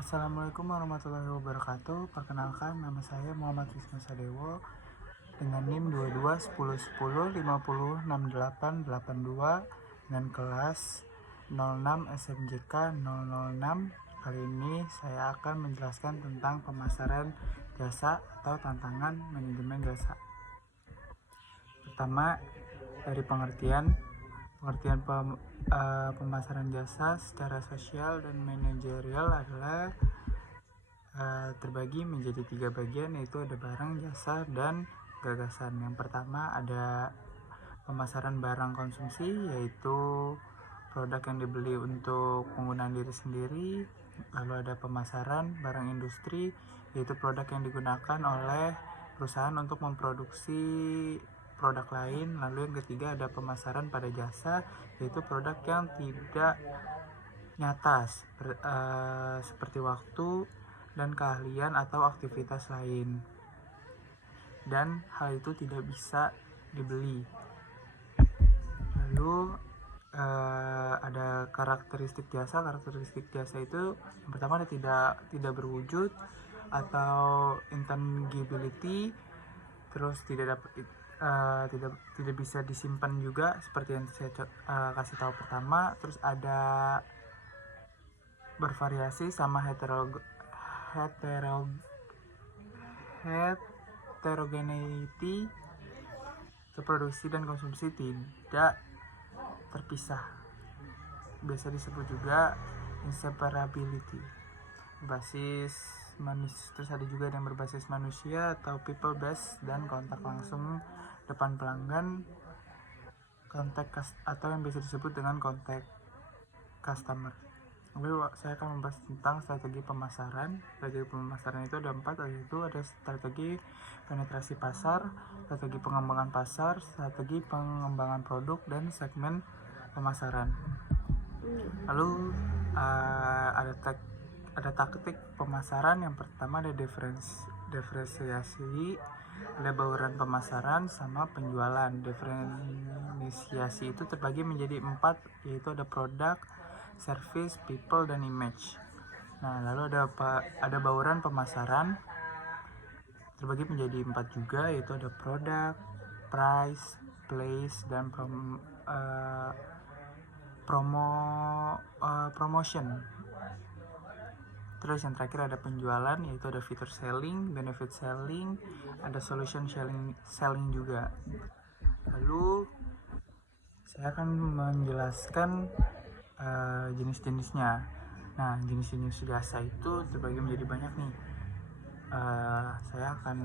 Assalamualaikum warahmatullahi wabarakatuh. Perkenalkan, nama saya Muhammad Wisnu Sadewo dengan NIM 22 10 50 60 68 82 dengan kelas 06 SMJK 006. Kali ini saya akan menjelaskan tentang pemasaran jasa atau tantangan manajemen jasa. Pertama, dari pemasaran jasa secara sosial dan manajerial adalah terbagi menjadi 3 bagian, yaitu ada barang, jasa, dan gagasan. Yang pertama ada pemasaran barang konsumsi, yaitu produk yang dibeli untuk penggunaan diri sendiri. Lalu ada pemasaran barang industri, yaitu produk yang digunakan oleh perusahaan untuk memproduksi produk lain. Lalu yang ketiga ada pemasaran pada jasa, yaitu produk yang tidak nyata seperti waktu dan keahlian atau aktivitas lain, dan hal itu tidak bisa dibeli. Lalu ada karakteristik jasa. Karakteristik jasa itu yang pertama ada tidak berwujud atau intangibility, terus tidak bisa disimpan juga seperti yang saya kasih tahu pertama. Terus ada bervariasi sama heterogeneity, produksi dan konsumsi tidak terpisah, biasa disebut juga inseparability. Terus ada juga yang berbasis manusia atau people based, dan kontak langsung depan pelanggan, kontak atau yang biasa disebut dengan kontak customer. Lalu saya akan membahas tentang strategi pemasaran. Strategi pemasaran itu ada 4, yaitu ada strategi penetrasi pasar, strategi pengembangan pasar, strategi pengembangan produk, dan segmen pemasaran. Lalu ada taktik pemasaran. Yang pertama ada diferensiasi, ada bauran pemasaran, sama penjualan. Diferensiasi itu terbagi menjadi 4, yaitu ada produk, service, people, dan image. Nah, lalu ada bauran pemasaran terbagi menjadi 4 juga, yaitu ada produk, price, place, dan promotion. Terus yang terakhir ada penjualan, yaitu ada feature selling, benefit selling, ada solution selling juga. Lalu saya akan menjelaskan jenis-jenisnya. Nah, jenis-jenis jasa itu terbagi menjadi banyak nih. Saya akan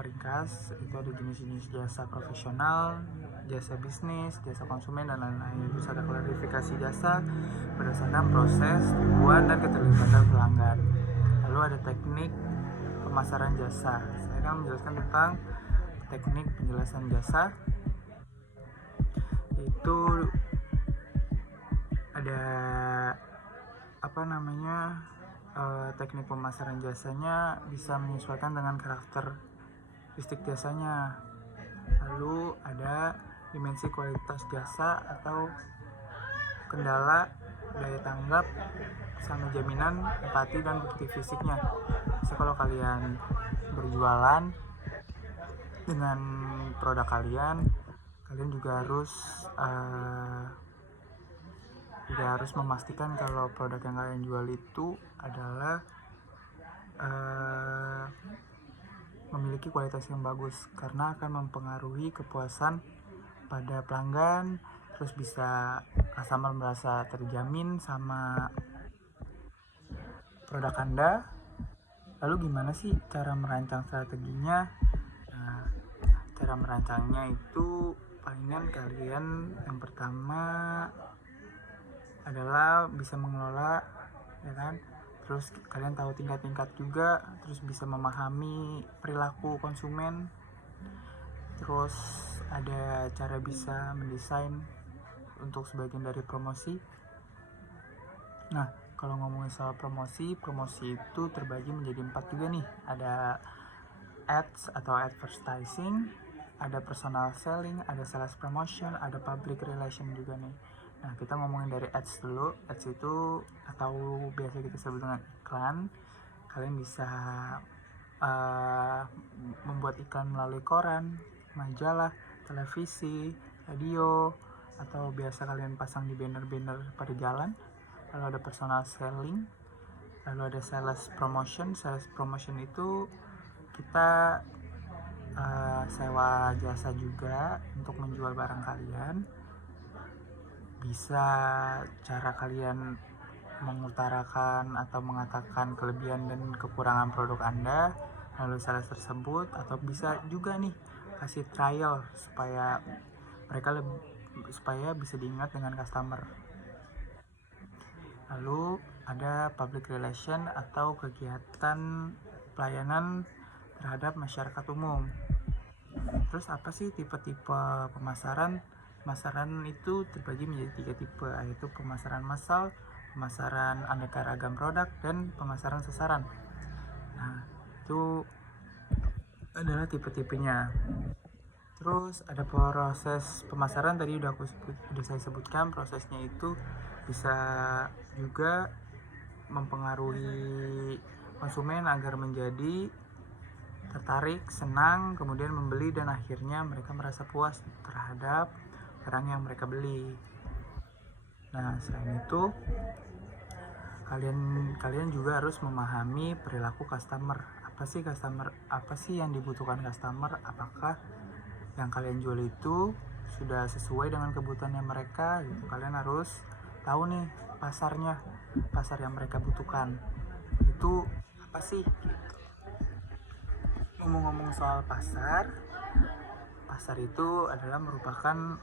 meringkas. Itu ada jenis-jenis jasa profesional, jasa bisnis, jasa konsumen, dan lain-lain. Terus ada klarifikasi jasa berdasarkan proses, tujuan, dan keterlibatan pelanggan. Lalu ada teknik pemasaran jasa. Saya akan menjelaskan tentang teknik penjelasan jasa. Itu ada teknik pemasaran jasanya bisa menyesuaikan dengan karakteristik jasanya. Lalu ada dimensi kualitas jasa atau kendala, daya tanggap, sama jaminan, empati, dan bukti fisiknya. Kalau kalian berjualan dengan produk kalian juga harus memastikan kalau produk yang kalian jual itu adalah memiliki kualitas yang bagus, karena akan mempengaruhi kepuasan pada pelanggan. Terus bisa customer merasa terjamin sama produk Anda. Lalu gimana sih cara merancang strateginya? Nah, cara merancangnya itu palingan kalian yang pertama adalah bisa mengelola, ya kan? Terus kalian tahu tingkat-tingkat juga, terus bisa memahami perilaku konsumen. Terus ada cara bisa mendesain untuk sebagian dari promosi. Nah, kalau ngomongin soal promosi itu terbagi menjadi 4 juga nih. Ada ads atau advertising, ada personal selling, ada sales promotion, ada public relation juga nih. Nah, kita ngomongin dari ads dulu. Ads itu atau biasa kita sebut dengan iklan. Kalian bisa membuat iklan melalui koran, majalah, televisi, radio, atau biasa kalian pasang di banner-banner pada jalan. Lalu ada personal selling, lalu ada sales promotion. Sales promotion itu kita sewa jasa juga untuk menjual barang kalian. Bisa cara kalian mengutarakan atau mengatakan kelebihan dan kekurangan produk Anda lalu sales tersebut, atau bisa juga nih kasih trial supaya supaya bisa diingat dengan customer. Lalu ada public relation atau kegiatan pelayanan terhadap masyarakat umum. Terus apa sih tipe-tipe pemasaran? Pemasaran itu terbagi menjadi 3 tipe, yaitu pemasaran massal, pemasaran aneka ragam produk, dan pemasaran sasaran. Nah, itu adalah tipe-tipenya. Terus ada proses pemasaran, tadi udah saya sebutkan. Prosesnya itu bisa juga mempengaruhi konsumen agar menjadi tertarik, senang, kemudian membeli, dan akhirnya mereka merasa puas terhadap barang yang mereka beli. Nah, selain itu kalian juga harus memahami perilaku customer. Apa sih yang dibutuhkan customer? Apakah yang kalian jual itu sudah sesuai dengan kebutuhannya mereka gitu. Kalian harus tahu nih pasar yang mereka butuhkan itu apa sih gitu. Ngomong-ngomong soal pasar itu adalah merupakan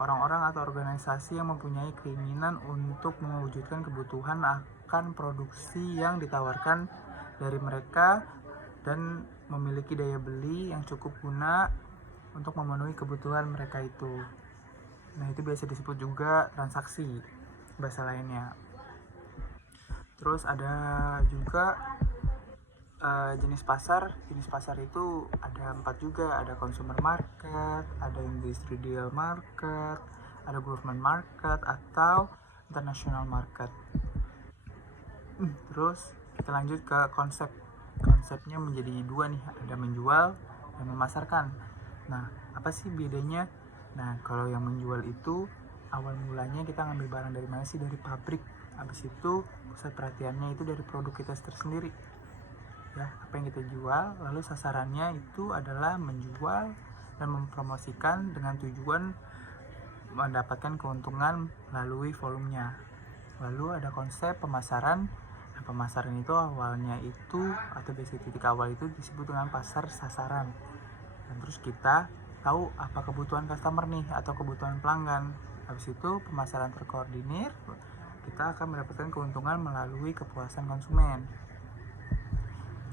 orang-orang atau organisasi yang mempunyai keinginan untuk mewujudkan kebutuhan akan produksi yang ditawarkan dari mereka dan memiliki daya beli yang cukup guna untuk memenuhi kebutuhan mereka itu. Nah, itu biasa disebut juga transaksi bahasa lainnya. Terus ada juga jenis pasar itu ada 4 juga. Ada consumer market, ada industrial market, ada government market, atau international market. Terus kita lanjut ke konsepnya menjadi 2 nih, ada menjual dan memasarkan. Nah, apa sih bedanya? Nah, kalau yang menjual itu awal mulanya kita ngambil barang dari mana sih? Dari pabrik. Habis itu pusat perhatiannya itu dari produk kita tersendiri. Ya, apa yang kita jual, lalu sasarannya itu adalah menjual dan mempromosikan dengan tujuan mendapatkan keuntungan melalui volumenya. Lalu ada konsep pemasaran. Nah, pemasaran itu awalnya itu atau basic titik awal itu disebut dengan pasar sasaran. Dan terus kita tahu apa kebutuhan customer nih atau kebutuhan pelanggan. Habis itu pemasaran terkoordinir, kita akan mendapatkan keuntungan melalui kepuasan konsumen.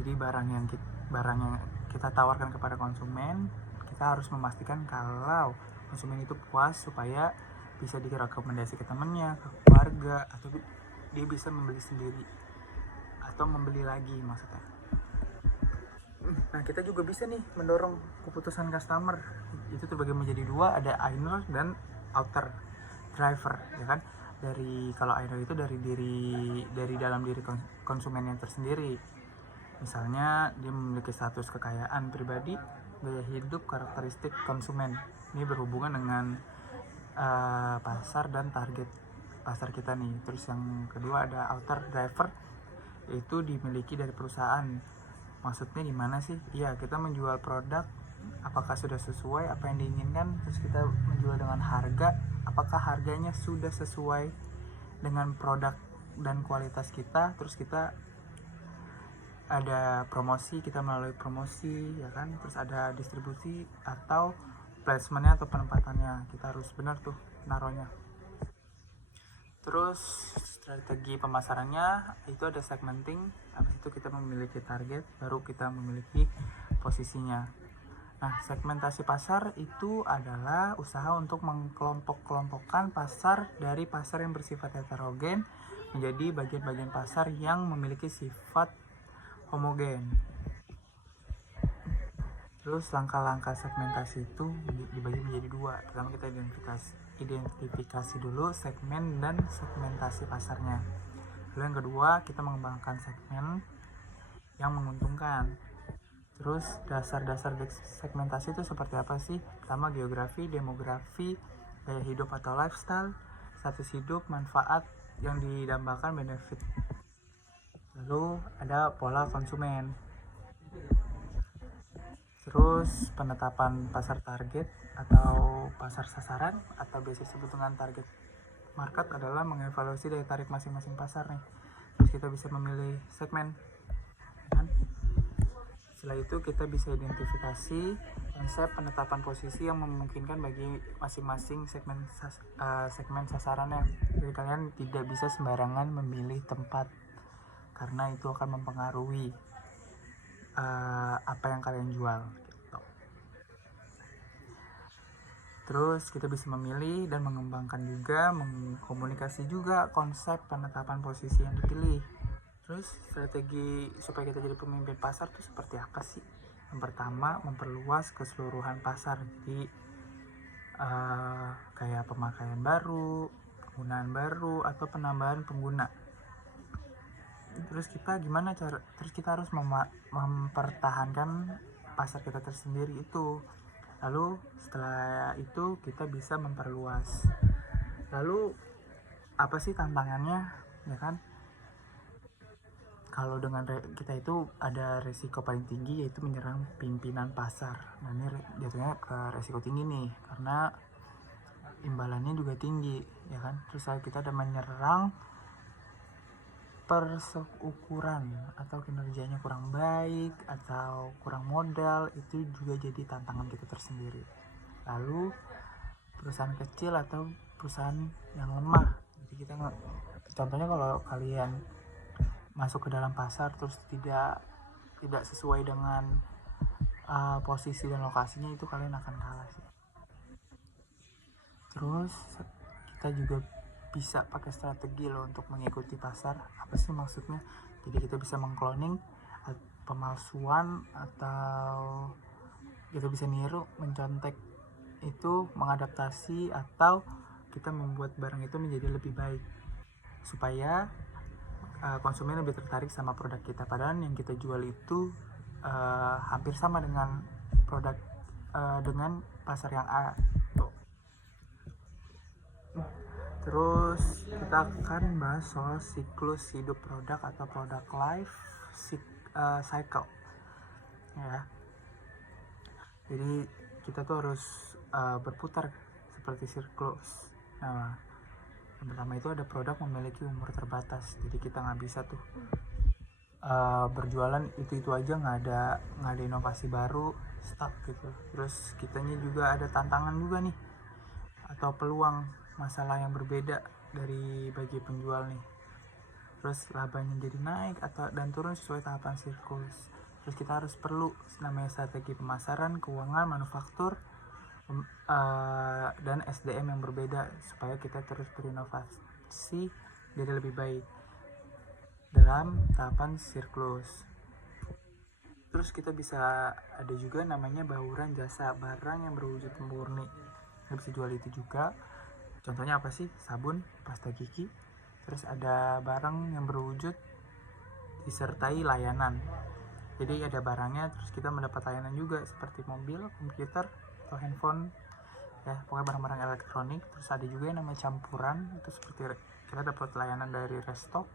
Jadi barang yang kita tawarkan kepada konsumen, kita harus memastikan kalau konsumen itu puas supaya bisa direkomendasi ke temannya, ke keluarga, atau dia bisa membeli sendiri atau membeli lagi maksudnya. Nah, kita juga bisa nih mendorong keputusan customer. Itu terbagi menjadi 2, ada inner dan outer driver, ya kan? Kalau inner itu dari dalam diri konsumen yang tersendiri. Misalnya dia memiliki status kekayaan pribadi, gaya hidup, karakteristik konsumen. Ini berhubungan dengan pasar dan target pasar kita nih. Terus yang kedua ada outer driver, yaitu dimiliki dari perusahaan. Maksudnya gimana sih? Ya, kita menjual produk apakah sudah sesuai apa yang diinginkan, terus kita menjual dengan harga, apakah harganya sudah sesuai dengan produk dan kualitas kita. Terus kita ada promosi, kita melalui promosi, ya kan. Terus ada distribusi atau placementnya atau penempatannya, kita harus benar tuh naruhnya. Terus strategi pemasarannya itu ada segmenting. Habis itu kita memiliki target, baru kita memiliki posisinya. Nah, segmentasi pasar itu adalah usaha untuk mengkelompok-kelompokkan pasar dari pasar yang bersifat heterogen menjadi bagian-bagian pasar yang memiliki sifat homogen. Terus langkah-langkah segmentasi itu dibagi menjadi 2. Pertama kita identifikasi dulu segmen dan segmentasi pasarnya. Lalu yang kedua, kita mengembangkan segmen yang menguntungkan. Terus dasar-dasar segmentasi itu seperti apa sih? Pertama, geografi, demografi, gaya hidup atau lifestyle, status hidup, manfaat yang didambakan, benefit. Lalu ada pola konsumen. Terus penetapan pasar target atau pasar sasaran atau biasa disebut dengan target market adalah mengevaluasi daya tarik masing-masing pasar nih. Terus kita bisa memilih segmen, kan? Setelah itu kita bisa identifikasi konsep penetapan posisi yang memungkinkan bagi masing-masing segmen sasarannya. Jadi kalian tidak bisa sembarangan memilih tempat karena itu akan mempengaruhi apa yang kalian jual gitu. Terus kita bisa memilih dan mengembangkan juga, mengkomunikasi juga konsep penetapan posisi yang dipilih. Terus strategi supaya kita jadi pemimpin pasar itu seperti apa sih? Yang pertama, memperluas keseluruhan pasar. Jadi kayak pemakaian baru, penggunaan baru, atau penambahan pengguna. Terus kita gimana cara? Terus kita harus mempertahankan pasar kita tersendiri itu. Lalu setelah itu kita bisa memperluas. Lalu apa sih tantangannya, ya kan? Kalau dengan kita itu ada resiko paling tinggi, yaitu menyerang pimpinan pasar. Nah ini jatuhnya ke resiko tinggi nih, karena imbalannya juga tinggi, ya kan? Terus kita ada menyerang ukuran atau kinerjanya kurang baik atau kurang modal, itu juga jadi tantangan kita tersendiri. Lalu perusahaan kecil atau perusahaan yang lemah, jadi kita contohnya kalau kalian masuk ke dalam pasar terus tidak sesuai dengan posisi dan lokasinya, itu kalian akan kalah sih. Terus kita juga bisa pakai strategi loh untuk mengikuti pasar. Apa sih maksudnya? Jadi kita bisa mengcloning, pemalsuan, atau kita bisa niru, mencontek itu, mengadaptasi, atau kita membuat barang itu menjadi lebih baik supaya konsumen lebih tertarik sama produk kita. Padahal yang kita jual itu hampir sama dengan produk dengan pasar yang A. Terus kita akan bahas soal siklus hidup produk atau product life cycle, ya. Jadi kita tuh harus berputar seperti siklus. Nah, yang pertama itu ada produk memiliki umur terbatas. Jadi kita nggak bisa tuh berjualan itu aja, nggak ada inovasi baru, stuck gitu. Terus kitanya juga ada tantangan juga nih, atau peluang masalah yang berbeda dari bagi penjual nih. Terus labanya jadi naik dan turun sesuai tahapan siklus. Terus kita harus perlu namanya strategi pemasaran, keuangan, manufaktur, dan SDM yang berbeda supaya kita terus berinovasi jadi lebih baik dalam tahapan siklus. Terus kita bisa ada juga namanya bauran jasa, barang yang berwujud murni. Kita bisa jual itu juga. Contohnya apa sih? Sabun, pasta gigi. Terus ada barang yang berwujud disertai layanan. Jadi ada barangnya, terus kita mendapat layanan juga seperti mobil, komputer, atau handphone, ya pokoknya barang-barang elektronik. Terus ada juga yang namanya campuran, itu seperti kita dapat layanan dari restock,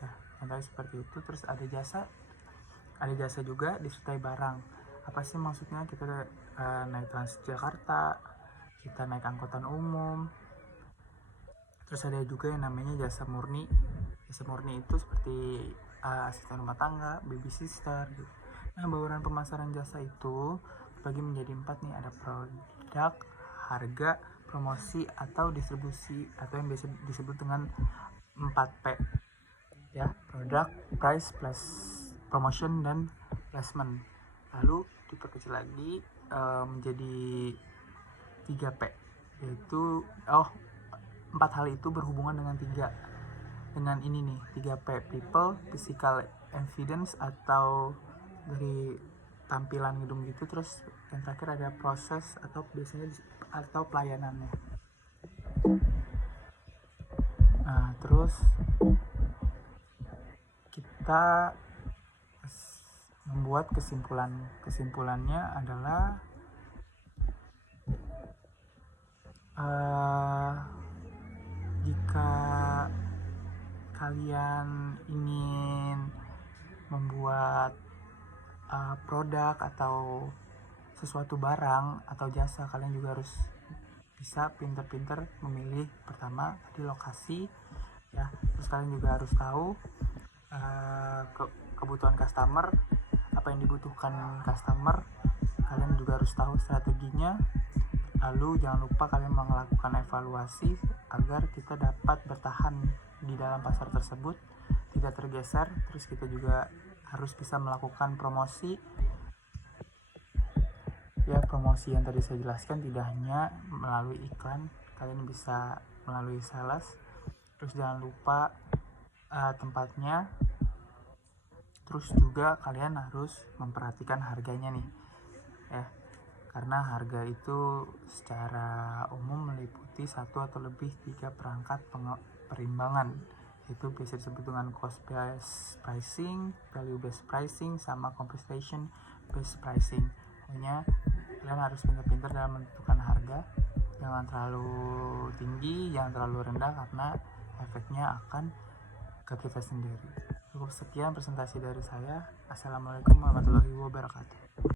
ya contohnya seperti itu. Terus ada jasa juga disertai barang. Apa sih maksudnya? Kita naik Transjakarta, kita naik angkutan umum. Terus ada juga yang namanya jasa murni. Jasa murni itu seperti asisten rumah tangga, babysitter gitu. Nah, bauran pemasaran jasa itu dibagi menjadi 4 nih. Ada produk, harga, promosi, atau distribusi, atau yang biasa disebut dengan 4P, ya, produk, price, plus promotion, dan placement. Lalu diperkecil lagi menjadi 3P, yaitu 4 hal itu berhubungan dengan ini nih, 3P, people, physical evidence atau dari tampilan gedung gitu. Terus yang terakhir ada proses atau biasanya atau pelayanannya. Terus kita membuat kesimpulannya adalah jika kalian ingin membuat produk atau sesuatu barang atau jasa, kalian juga harus bisa pinter-pinter memilih pertama di lokasi ya. Terus kalian juga harus tahu kebutuhan customer, apa yang dibutuhkan customer. Kalian juga harus tahu strateginya. Lalu jangan lupa kalian melakukan evaluasi agar kita dapat bertahan di dalam pasar tersebut, tidak tergeser. Terus kita juga harus bisa melakukan promosi. Ya, promosi yang tadi saya jelaskan tidak hanya melalui iklan, kalian bisa melalui sales. Terus jangan lupa tempatnya. Terus juga kalian harus memperhatikan harganya nih ya, karena harga itu secara umum meliputi satu atau lebih 3 perangkat perimbangan, itu biasa disebut dengan cost based pricing, value based pricing, sama compensation based pricing. Pokoknya kalian harus pintar-pintar dalam menentukan harga, jangan terlalu tinggi, jangan terlalu rendah, karena efeknya akan ke kita sendiri. Cukup sekian presentasi dari saya. Assalamualaikum warahmatullahi wabarakatuh.